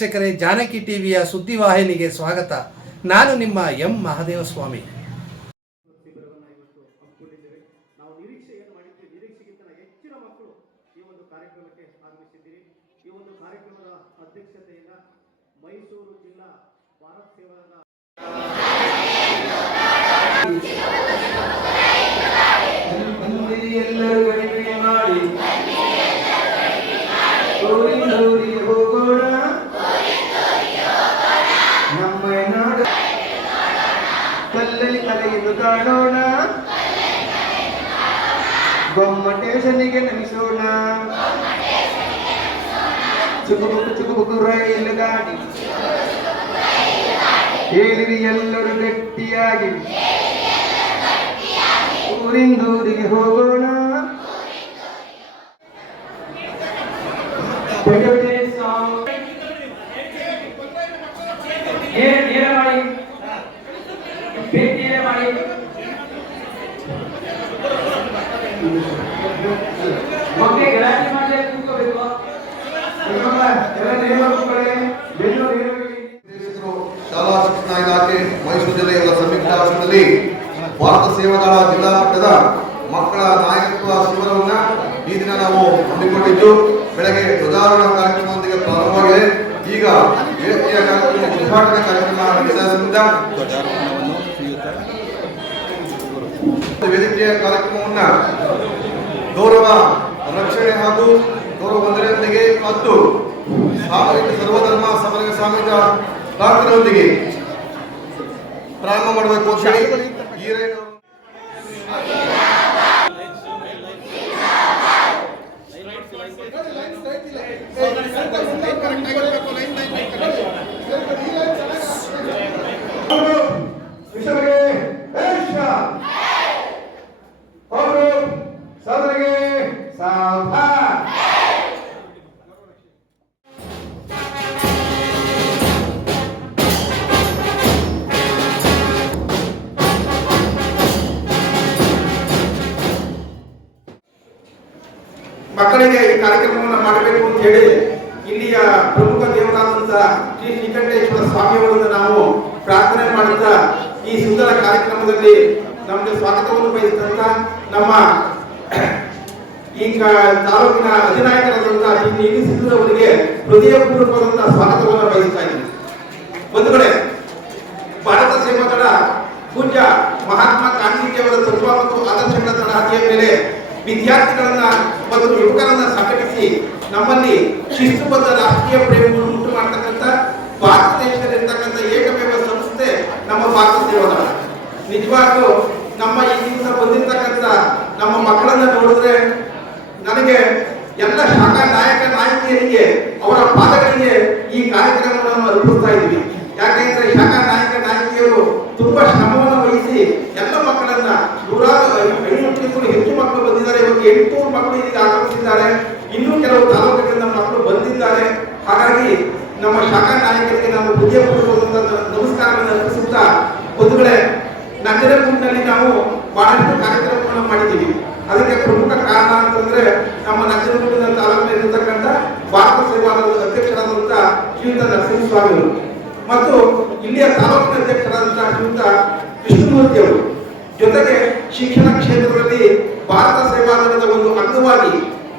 ವೀಕ್ಷಕರೇ ಜಾನಕಿ ಟಿವಿಯ ಸುದ್ದಿವಾಹಿನಿಗೆ ಸ್ವಾಗತ. ನಾನು ನಿಮ್ಮ ಎಂ. ಮಹಾದೇವ ಸ್ವಾಮಿ ಮೈಸೂರು ಜಿಲ್ಲಾ ಭಾರತ್ ಸೇವಾದ ಗೊಮ್ಮಟೇಶನಿಗೆ ನಮಿಸೋಣ ಚುಕುಬುಕು ಚುಕುಬುಕು ರೈಲು ಗಾಡಿ ಹೇಳಿರಿ ಎಲ್ಲರೂ ಗಟ್ಟಿಯಾಗಿ. ಊರಿಂದೂರಿಗೆ ಹೋಗೋಣ. ಶಾಲಾ ಶಿಕ್ಷಣ ಇಲಾಖೆ ಮೈಸೂರು ಜಿಲ್ಲೆಯ ಸಂಯುಕ್ತ ಆಶ್ರಮದಲ್ಲಿ ಭಾರತ ಸೇವಾದಳ ಜಿಲ್ಲಾ ಮಟ್ಟದ ಮಕ್ಕಳ ನಾಯಕತ್ವ ಶಿಬಿರವನ್ನ ಈ ದಿನ ನಾವು ಹಮ್ಮಿಕೊಂಡಿದ್ದು. ಬೆಳಗ್ಗೆ ಧ್ವಜಾರೋಹಣ ಕಾರ್ಯಕ್ರಮದೊಂದಿಗೆ ಪ್ರಾರಂಭವಾಗಿದೆ. ಈಗ ವೇದಿಕೆಯ ಕಾರ್ಯಕ್ರಮ, ಉದ್ಘಾಟನಾ ಕಾರ್ಯಕ್ರಮ ನಡೆಸಿದ್ದರಿಂದ ವೇದಿಕೆಯ ಕಾರ್ಯಕ್ರಮವನ್ನ ಗೌರವ ರಕ್ಷಣೆ ಹಾಗೂ ಗೌರವ ವಂದನೆಯೊಂದಿಗೆ ಮತ್ತು ಸಾಮಾಜಿಕ ಸರ್ವಧರ್ಮ ಸಮನ್ವಯ ಸಾಮಾಜಿಕ ಪ್ರಾರ್ಥನೆಯೊಂದಿಗೆ ಪ್ರಾರಂಭ ಮಾಡಬೇಕು ಅಂತ ಹೇಳಿ ಈರೇನು ಕಾರ್ಯಕ್ರಮವನ್ನು ಮಾಡಬೇಕು ಅಂತ ಹೇಳಿ ಇಲ್ಲಿಯ ಪ್ರಮುಖ ದೇವರಾದಂತ ಶ್ರೀ ಶ್ರೀಕಂಠೇಶ್ವರ ಸ್ವಾಮಿಯವರನ್ನು ನಾವು ಪ್ರಾರ್ಥನೆ ಮಾಡುತ್ತಾ ಈ ಸುಂದರ ಕಾರ್ಯಕ್ರಮದಲ್ಲಿ ನಮಗೆ ಸ್ವಾಗತವನ್ನು ಬಯಸಿದಂತ ನಮ್ಮ ಈಗ ತಾಲೂಕಿನ ಅಧಿನಾಯಕರಾದಂತಹ ಶ್ರೀ ನೀಲಿ ಸಿದ್ದೂರವರಿಗೆ ಹೃದಯಪೂರ್ವಕವಾದಂತಹ ಸ್ವಾಗತವನ್ನು ಬಯಸ್ತಾ ಇದ್ದೀನಿ. ಬಂಧುಗಳೇ, ಭಾರತ ಸೇವಾದಳ ಪೂಜ್ಯ ಮಹಾತ್ಮ ಗಾಂಧೀಜಿಯವರ ತತ್ವ ಮತ್ತು ಆದರ್ಶಗಳ ತಳಹದಿಯ ಮೇಲೆ ವಿದ್ಯಾರ್ಥಿಗಳನ್ನ ಮತ್ತು ಯುವಕರನ್ನ ಸಂಘಟಿಸಿ ನಮ್ಮಲ್ಲಿ ಶಿಸ್ತುಬದ್ಧ ರಾಷ್ಟ್ರೀಯ ಪ್ರೇಮವನ್ನು ಉಂಟು ಮಾಡ್ತಕ್ಕಂಥ ಭಾರತ ದೇಶದಲ್ಲಿರ್ತಕ್ಕಂಥ ಏಕಮೇವ ಸಂಸ್ಥೆ ನಮ್ಮ ಭಾರತ ಸೇವಾದಳ ನಿಜವಾಗ್ಲೂ ನಮ್ಮ ಈ ದಿವಸ ಬಂದಿರ್ತಕ್ಕಂಥ ನಮ್ಮ ಮಕ್ಕಳನ್ನ ನೋಡಿದ್ರೆ ನನಗೆ ಎಲ್ಲ ಶಾಖಾ ನಾಯಕ ನಾಯಕಿಯರಿಗೆ ಅವರ ಪಾದಗಳಿಗೆ ಈ ಕಾರ್ಯಕ್ರಮವನ್ನು ಅರ್ಪಿಸ್ತಾ ಇದ್ವಿ ಯಾಕೆಂದ್ರೆ ಶಾಖಾ ನಾಯಕ ನಾಯಕಿಯರು ತುಂಬಾ ಶ್ರಮವನ್ನು ವಹಿಸಿ ಎಲ್ಲ ಮಕ್ಕಳನ್ನ ನೂರಾರು ಐನೂರಕ್ಕಿಂತಲೂ ಹೆಚ್ಚು ಮಕ್ಕಳು ಬಂದಿದ್ದಾರೆ ಇವತ್ತು ಎಂಟುನೂರು ಮಕ್ಕಳು ಇದೀಗ ಆಗಮಿಸಿದ್ದಾರೆ ಇನ್ನೂ ಕೆಲವು ತಾಲೂಕುಗಳಿಂದ ಮಕ್ಕಳು ಬಂದಿದ್ದಾರೆ ಹಾಗಾಗಿ ನಮ್ಮ ಶಾಖಾ ನಾಯಕರಿಗೆ ನಾನು ಹೃದಯಪೂರ್ವಕವಾದಂತಹ ನಮಸ್ಕಾರವನ್ನು ಅರ್ಪಿಸುತ್ತಾ ಬಂಧುಗಳೇ ನಂಜನಗೂಡಿನಲ್ಲಿ ನಾವು ಬಹಳಷ್ಟು ಕಾರ್ಯಕ್ರಮಗಳನ್ನು ಮಾಡಿದ್ದೀವಿ ಅದಕ್ಕೆ ಪ್ರಮುಖ ಕಾರಣ ಅಂತಂದ್ರೆ ನಮ್ಮ ನಂಜನಗೂಡಿನ ತಾಲೂಕಿನಲ್ಲಿರ್ತಕ್ಕಂಥ ಭಾರತ ಸೇವಾಲಯದ ಅಧ್ಯಕ್ಷರಾದಂಥ ಶ್ರೀಯುತ ನರಸಿಂಹಸ್ವಾಮಿ ಅವರು. ಮತ್ತು ಇಲ್ಲಿಯ ತಾಲೂಕಿನ ಅಧ್ಯಕ್ಷರಾದಂತಹ ಶ್ರೀಯುತ ವಿಷ್ಣುಮೂರ್ತಿ ಅವರು. ಜೊತೆಗೆ ಶಿಕ್ಷಣ ಕ್ಷೇತ್ರದಲ್ಲಿ ಭಾರತ ಸೇವಾದಳದ ಒಂದು ಅಂಗವಾಗಿ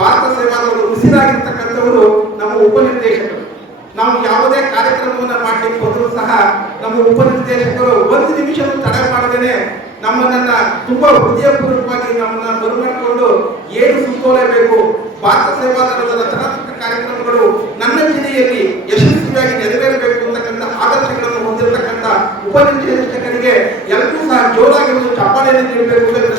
ಭಾರತ ಸೇವಾದಳದ ಉಸಿರಾಗಿರ್ತಕ್ಕಂಥವರು ನಮ್ಮ ಉಪನಿರ್ದೇಶಕರು. ನಾವು ಯಾವುದೇ ಕಾರ್ಯಕ್ರಮವನ್ನು ಮಾಡಲಿಕ್ಕೆ ಹೋದರೂ ಸಹ ನಮ್ಮ ಉಪನಿರ್ದೇಶಕರು ಒಂದು ನಿಮಿಷವೂ ತಡೆ ಮಾಡದೇನೆ ನಮ್ಮನ್ನ ತುಂಬಾ ಹೃದಯಪೂರ್ವಕವಾಗಿ ನಮ್ಮನ್ನ ಬರಮಾಡಿಕೊಂಡು ಏನು ಸುತ್ತೋಲೇಬೇಕು? ಭಾರತ ಸೇವಾದಳದ ರಚನಾತ್ಮಕ ಕಾರ್ಯಕ್ರಮಗಳು ನನ್ನ ಜಿಲ್ಲೆಯಲ್ಲಿ ಯಶಸ್ವಿಯಾಗಿ ನೆರವೇರಬೇಕು ಅಂತಕ್ಕಂಥ ಆದರ್ಶಗಳನ್ನು ಹೊಂದಿರತಕ್ಕಂಥ ಉಪನಿರ್ದೇಶಕರಿಗೆ ಎಲ್ಲರೂ ಸಹ ಜೋರಾಗಿ ಒಂದು ಚಪ್ಪಾಳೆಯನ್ನು ನೀಡಬೇಕು ಅಂತ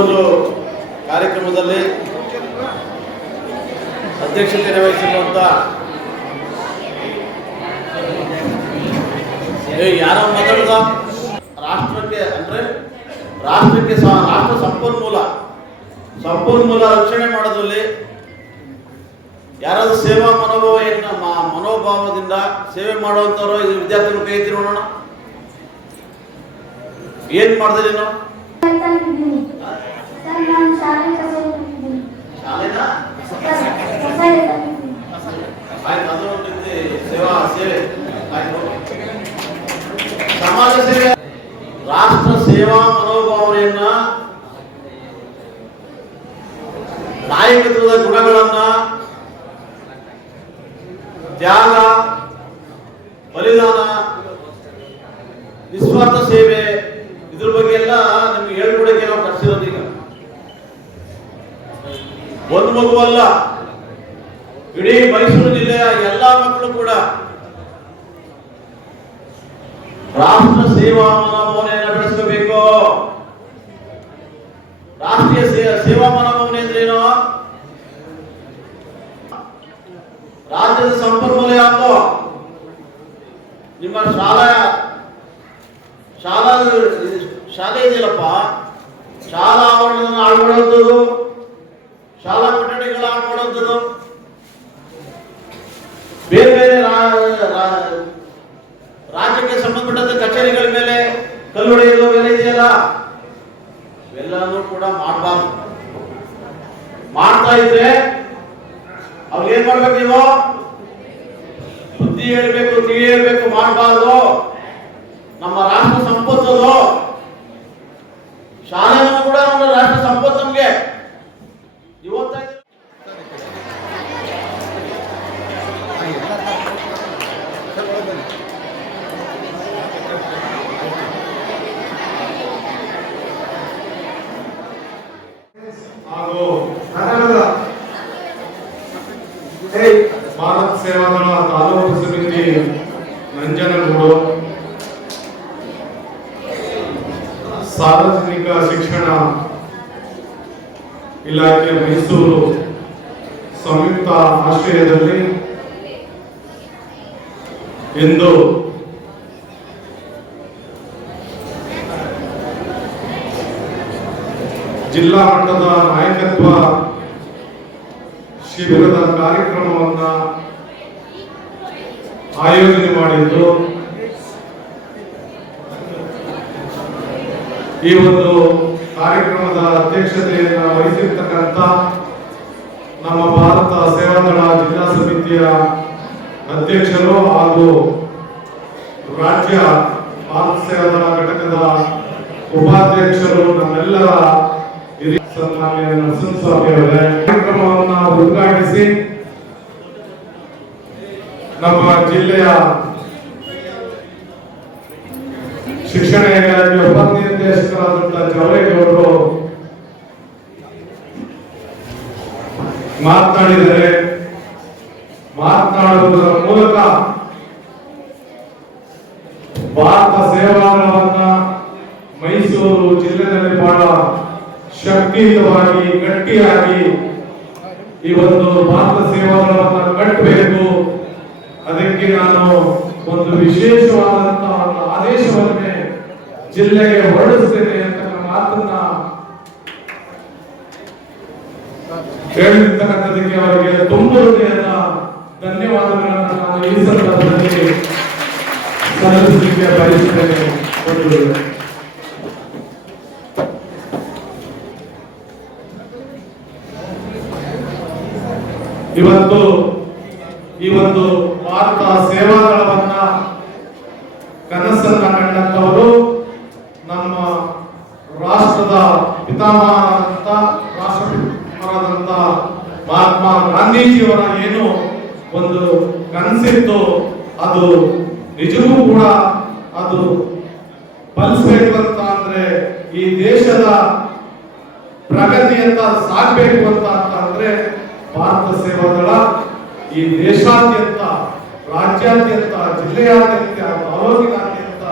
ಒಂದು ಕಾರ್ಯಕ್ರಮದಲ್ಲಿ ನೆವಹಿಸಿಕೊಳ್ಳುತ್ತಾ ಏ, ಯಾರ ಮಾತಾಡಿದ? ರಾಷ್ಟ್ರಕ್ಕೆ ಅಂದ್ರೆ ರಾಷ್ಟ್ರಕ್ಕೆ ರಾಷ್ಟ್ರ ಸಂಪನ್ಮೂಲ. ಸಂಪನ್ಮೂಲ ರಕ್ಷಣೆ ಮಾಡೋದ್ರಲ್ಲಿ ಯಾರಾದ್ರೂ ಸೇವಾ ಮನೋಭಾವ ಏನು ಮನೋಭಾವದಿಂದ ಸೇವೆ ಮಾಡುವಂತವ್ರು ಇದು ವಿದ್ಯಾರ್ಥಿಗಳು ಕೈ ನೋಡೋಣ ಏನು ಮಾಡಿದ್ರಿ ನಾವು? ತಂದಿದ್ದೀನಿ ಸರ್ ನಾನು ಶಾಲೆ ಕಸ ತಂದಿದ್ದೀನಿ ಶಾಲೆನ ಸರ್ ಕಸಾಯ ತಂದಿದ್ದೀನಿ ಆಯ್ತು ಅದು ಒಂದು ರೀತಿ ಸೇವಾ ಸೇವೆ ಆಯ್ತು ಓಕೆ. ಸಮಾಜ ಸೇವೆ ರಾಷ್ಟ್ರ ಸೇವಾ ಮನೋಭಾವನೆಯನ್ನ ನಾಯಕತ್ವದ ಗುಣಗಳನ್ನ ತ್ಯಾಗ ಬಲಿದಾನ ನಿಸ್ವಾರ್ಥ ಸೇವೆ ಒಂದು ಮಗುವಲ್ಲ ಇಡೀ ಮೈಸೂರು ಜಿಲ್ಲೆಯ ಎಲ್ಲಾ ಮಕ್ಕಳು ಕೂಡ ರಾಷ್ಟ್ರ ಸೇವಾ ಮನೋಭಾವನೆಯನ್ನು ಬೆಳೆಸಬೇಕು ರಾಷ್ಟ್ರೀಯ ಸೇವಾ ಮನೋಭಾವನೆ ಏನು? ರಾಜ್ಯದ ಸಂಪನ್ಮೂಲ ಯಾವುದು? ನಿಮ್ಮ ಶಾಲಾ ಶಾಲಾ, ಶಾಲೆ ಇದೆಯಲ್ಲಪ್ಪ. ಶಾಲಾ ಆವರಣದ ಮಾಡುವಂಥದ್ದು ಶಾಲಾ ಕೊಠಡಿಗಳ ಮಾಡುವಂಥದ್ದು ಬೇರೆ ಬೇರೆ ರಾಜ್ಯಕ್ಕೆ ಸಂಬಂಧಪಟ್ಟಂತ ಕಚೇರಿಗಳ ಮೇಲೆ ಕಲ್ಲು ಹೊಡೆಯಲು ಎಲ್ಲ ಇದೆಯಲ್ಲ? ಇವೆಲ್ಲನೂ ಕೂಡ ಮಾಡಬಾರ್ದು. ಮಾಡ್ತಾ ಇದ್ರೆ ಅವ್ರಿಗೆ ಏನ್ ಮಾಡ್ಬೇಕು ನೀವು? ಬುದ್ಧಿ ಹೇಳ್ಬೇಕು, ತಿಳಿ ಹೇಳ್ಬೇಕು, ಮಾಡಬಾರ್ದು. ನಮ್ಮ ರಾಷ್ಟ್ರ ಸಂಪತ್ತು ಅದು ಶಾಲೆನೂ ಕೂಡ ನಮ್ಮ ರಾಷ್ಟ್ರ ಸಂಪತ್ತು ನಮ್ಗೆ ಇವತ್ತ ಹಾಗೂ ಏಯ್, ಭಾರತ್ ಸೇವಾದಳ ತಾಲೂಕು ಸಮಿತಿ ನಂಜನಗೂಡು ಸಾರ್ವಜನಿಕ ಶಿಕ್ಷಣ ಇಲಾಖೆ ಮೈಸೂರು ಸಂಯುಕ್ತ ಆಶ್ರಯದಲ್ಲಿ ಇಂದು ಜಿಲ್ಲಾ ಮಟ್ಟದ ನಾಯಕತ್ವ ಶಿಬಿರದ ಕಾರ್ಯಕ್ರಮವನ್ನು ಆಯೋಜನೆ ಮಾಡಿದ್ದು ಈ ಒಂದು ಅಧ್ಯಕ್ಷತೆಯನ್ನು ವಹಿಸಿರ್ತಕ್ಕಂಥ ನಮ್ಮ ಭಾರತ ಸೇವಾದಳ ಜಿಲ್ಲಾ ಸಮಿತಿಯ ಅಧ್ಯಕ್ಷರು ಹಾಗೂ ರಾಜ್ಯ ಭಾರತ ಸೇವಾದಳ ಘಟಕದ ಉಪಾಧ್ಯಕ್ಷರು ನಮ್ಮೆಲ್ಲರ ಸನ್ಮಾನ್ಯ ನರಸಿಂಹಸ್ವಾಮಿ ಅವರೇ. ಕಾರ್ಯಕ್ರಮವನ್ನು ಉದ್ಘಾಟಿಸಿ ನಮ್ಮ ಜಿಲ್ಲೆಯ ಶಿಕ್ಷಣ ಇಲಾಖೆ ಉಪನಿರ್ದೇಶಕರಾದಂತಹ ಜವರೇಗೌಡರು ಮಾತನಾಡಿದರೆ ಮಾತನಾಡುವುದರ ಮೂಲಕ ಭಾರತ ಸೇವಾಲಯವನ್ನ ಮೈಸೂರು ಜಿಲ್ಲೆಯಲ್ಲಿ ಬಹಳ ಶಕ್ತಿಯುತವಾಗಿ, ಗಟ್ಟಿಯಾಗಿ ಈ ಒಂದು ಭಾರತ ಸೇವಾಲಯವನ್ನ ಕಟ್ಟಬೇಕು. ಅದಕ್ಕೆ ನಾನು ಒಂದು ವಿಶೇಷವಾದಂತಹ ಆದೇಶವನ್ನೇ ಜಿಲ್ಲೆಗೆ ಹೊರಡಿಸ್ತೇನೆ ಅಂತ ಮಾತನ್ನ ಹೇಳಿರ್ತಕ್ಕಂಥದಕ್ಕೆ ಅವರಿಗೆ ತುಂಬ ಹೃದಯದ ಧನ್ಯವಾದಗಳನ್ನು ನಾನು ಈ ಸಂದರ್ಭದಲ್ಲಿ ಸಲ್ಲಿಸಲಿಕ್ಕೆ. ಇವತ್ತು ಈ ಒಂದು ಭಾರತ ಸೇವಾದಳವನ್ನ ಕನಸನ್ನ ಕಂಡಂತವರು ನಮ್ಮ ರಾಷ್ಟ್ರದ ಪಿತಾಮಹರಾದಂತ ರಾಷ್ಟ್ರಪಿತಾಮಹರಾದಂತ ಮಹಾತ್ಮ ಗಾಂಧೀಜಿಯವರ ಏನು ಒಂದು ಕನಸಿತ್ತು, ಅದು ನಿಜವೂ ಕೂಡ ಅದು ಫಲಿಸ್ಬೇಕು ಅಂತ ಅಂದ್ರೆ ಈ ದೇಶದ ಪ್ರಗತಿಯತ್ತ ಸಾಗಬೇಕು ಅಂತ ಅಂತ ಅಂದ್ರೆ ಭಾರತ ಸೇವಾದಳ ಈ ದೇಶಾದ್ಯಂತ, ರಾಜ್ಯಾದ್ಯಂತ, ಜಿಲ್ಲೆಯಾದ್ಯಂತ, ತಾಲೂಕಿನಾದ್ಯಂತ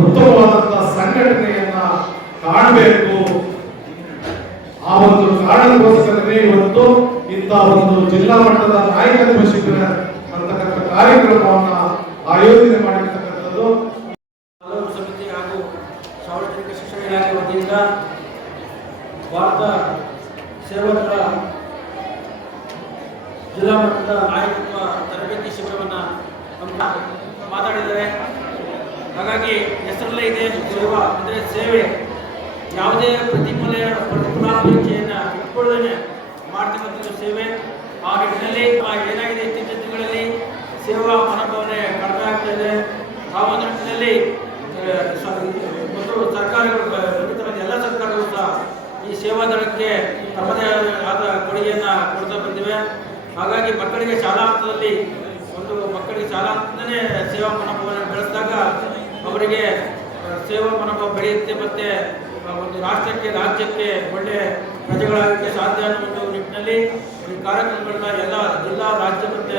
ಉತ್ತಮವಾದಂತ ಸಂಘಟನೆಯನ್ನ ಕಾಣಬೇಕು. ಆ ಒಂದು ಕಾರಣಕ್ಕೋಸ್ಕರವೇ ಇವತ್ತು ಇಂಥ ಒಂದು ಜಿಲ್ಲಾ ಮಟ್ಟದ ನಾಯಕತ್ವ ಶಿಬಿರ ಅಂತಕ್ಕಂಥ ಕಾರ್ಯಕ್ರಮವನ್ನ ಆಯೋಜನೆ ಮಾಡಿರ್ತಕ್ಕಂಥದ್ದು ಹಲವು ಸಮಿತಿ ಹಾಗೂ ಸಾರ್ವಜನಿಕ ಶಿಕ್ಷಣ ಇಲಾಖೆ ವತಿಯಿಂದ ಭಾರತ ಸೇವಕರ ಜಿಲ್ಲಾ ಮಟ್ಟದ ನಾಯಕತ್ವ ತರಬೇತಿ ಶಿಬಿರವನ್ನು ಮಾತಾಡಿದ್ದಾರೆ ಹಾಗಾಗಿ ಹೆಸರಲ್ಲೇ ಇದೆ ಸೇವಾ ಅಂದರೆ ಸೇವೆ ಯಾವುದೇ ಪ್ರತಿಫಲ ಪ್ರತಿಫಲಾಪೇಕ್ಷೆಯನ್ನು ಇಟ್ಕೊಳ್ಳದೇ ಮಾಡ್ತಕ್ಕಂಥದ್ದು ಸೇವೆ ಆ ನಿಟ್ಟಿನಲ್ಲಿ ಏನಾಗಿದೆ ಇತ್ತೀಚಿನ ದಿನಗಳಲ್ಲಿ ಸೇವಾ ಮನೋಭಾವನೆ ಕಡಿಮೆ ಆಗ್ತಾ ಇದೆ. ಆ ಒಂದು ನಿಟ್ಟಿನಲ್ಲಿ ಮತ್ತು ಸರ್ಕಾರಗಳು ಎಲ್ಲ ಸರ್ಕಾರಗಳು ಸಹ ಈ ಸೇವಾ ದಳಕ್ಕೆ ತಮ್ಮದೇ ಆದ ಕೊಡುಗೆಯನ್ನು ಕೊಡ್ತಾ ಬಂದಿವೆ. ಹಾಗಾಗಿ ಮಕ್ಕಳಿಗೆ ಶಾಲಾ ಹಂತದಲ್ಲಿ, ಒಂದು ಮಕ್ಕಳಿಗೆ ಶಾಲಾ ಹಂತದಲ್ಲೇ ಸೇವಾ ಮನೋಭಾವನೆ ಬೆಳೆಸಿದಾಗ ಅವರಿಗೆ ಸೇವಾ ಮನೋಭಾವ ಬೆಳೆಯುತ್ತೆ ಮತ್ತು ಒಂದು ರಾಷ್ಟ್ರಕ್ಕೆ, ರಾಜ್ಯಕ್ಕೆ ಒಳ್ಳೆ ಪ್ರಜೆಗಳಾಗಕ್ಕೆ ಸಾಧ್ಯ ಅನ್ನುವಂಥ ನಿಟ್ಟಿನಲ್ಲಿ ಈ ಕಾರ್ಯಕ್ರಮಗಳನ್ನ ಎಲ್ಲ ಜಿಲ್ಲಾ ರಾಜ್ಯ ಮತ್ತು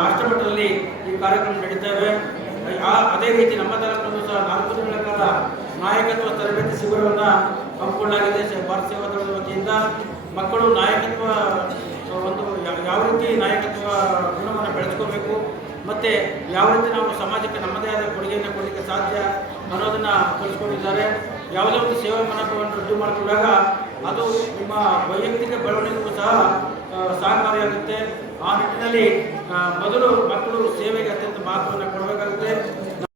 ರಾಷ್ಟ್ರ ಮಟ್ಟದಲ್ಲಿ ಈ ಕಾರ್ಯಕ್ರಮ ನಡೀತೇವೆ. ಅದೇ ರೀತಿ ನಮ್ಮ ತಾಲೂಕಲ್ಲೂ ಸಹ ನಾಲ್ಕು ದಿನಗಳ ಕಾಲ ನಾಯಕತ್ವ ತರಬೇತಿ ಶಿಬಿರವನ್ನು ಹಮ್ಮಿಕೊಳ್ಳಲಾಗಿದೆ ಭಾರತ ಸೇವಾ ದಳದ ವತಿಯಿಂದ. ಮಕ್ಕಳು ನಾಯಕತ್ವ, ಒಂದು ಯಾವ ರೀತಿ ನಾಯಕತ್ವ ಗುಣವನ್ನು ಬೆಳೆಸ್ಕೋಬೇಕು, ಮತ್ತೆ ಯಾವ ರೀತಿ ನಾವು ಸಮಾಜಕ್ಕೆ ನಮ್ಮದೇ ಆದ ಕೊಡುಗೆಯನ್ನು ಕೊಡಲಿಕ್ಕೆ ಸಾಧ್ಯ ಅನ್ನೋದನ್ನು ಕಲಿಸ್ಕೊಂಡಿದ್ದಾರೆ ಯಾವುದೇ ಒಂದು ಸೇವಾ ಮನೋಭಾವವನ್ನು ರದ್ದು ಮಾಡಿಕೊಂಡಾಗ ಅದು ನಿಮ್ಮ ವೈಯಕ್ತಿಕ ಬೆಳವಣಿಗೆಗೂ ಸಹ ಸಹಕಾರಿಯಾಗುತ್ತೆ. ಆ ನಿಟ್ಟಿನಲ್ಲಿ ಮೊದಲು ಮಕ್ಕಳು ಸೇವೆಗೆ ಅತ್ಯಂತ ಮಹತ್ವವನ್ನು ಕೊಡಬೇಕಾಗುತ್ತೆ.